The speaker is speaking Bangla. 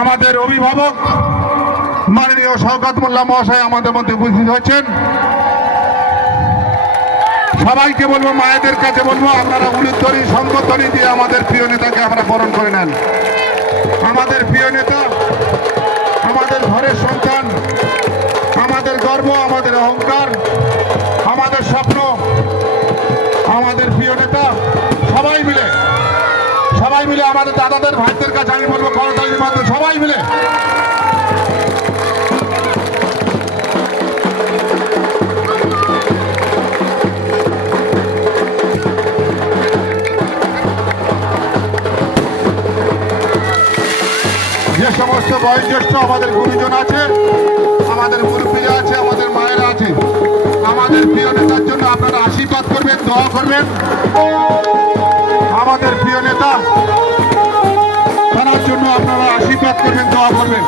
আমাদের অভিভাবক মাননীয় শওকত মোল্লা মহাশয় আমাদের মধ্যে উপস্থিত হয়েছেন। সবাইকে বলবো, মায়েদের কাছে বলবো, আপনারা উলুধ্বনি শঙ্খধ্বনি দিয়ে আমাদের প্রিয় নেতাকে আমরা বরণ করে নেন। আমাদের প্রিয় নেতা, আমাদের ঘরের সন্তান, আমাদের গর্ব, আমাদের অহংকার, আমাদের স্বপ্ন, আমাদের প্রিয় নেতা। সবাই মিলে আমাদের দাদাদের ভাইদের কাছে আমি বলবো, করতালির মাধ্যমে সবাই মিলে যে সমস্ত বয়োজ্যেষ্ঠ আমাদের গুরুজন আছে, আমাদের মুরব্বীরা আছে, আমাদের মায়েরা আছে, আমাদের প্রিয় নেতার জন্য আপনারা আশীর্বাদ করবেন, দোয়া করবেন। আমাদের প্রিয় নেতা, তার জন্য আপনারা আশীর্বাদ করবেন, দোয়া করবেন।